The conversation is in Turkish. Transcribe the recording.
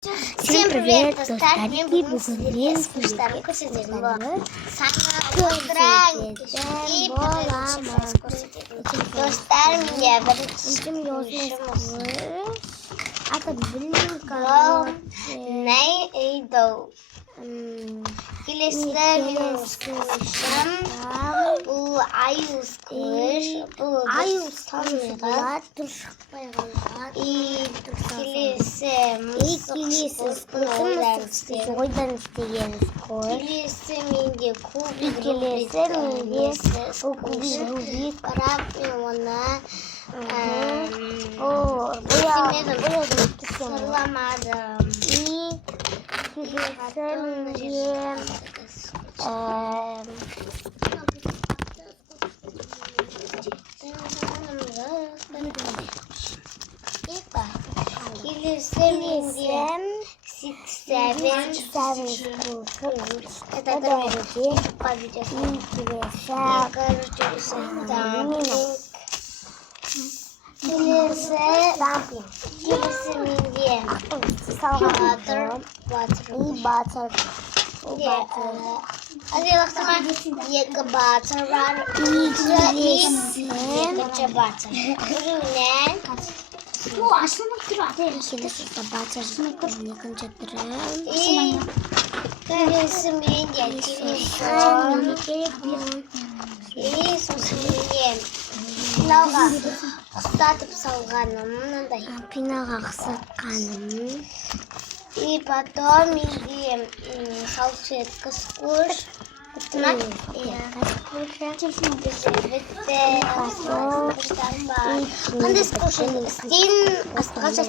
Всем привет, старики, бугурен, старый курсидермо. Самый и достар меня Nej, idag. Kilisten bu ayuskuş, bu ayuskuş. Bu aslında bir adet. И потом едим салфетка с куш. Қандай скушать? Стейн асқазан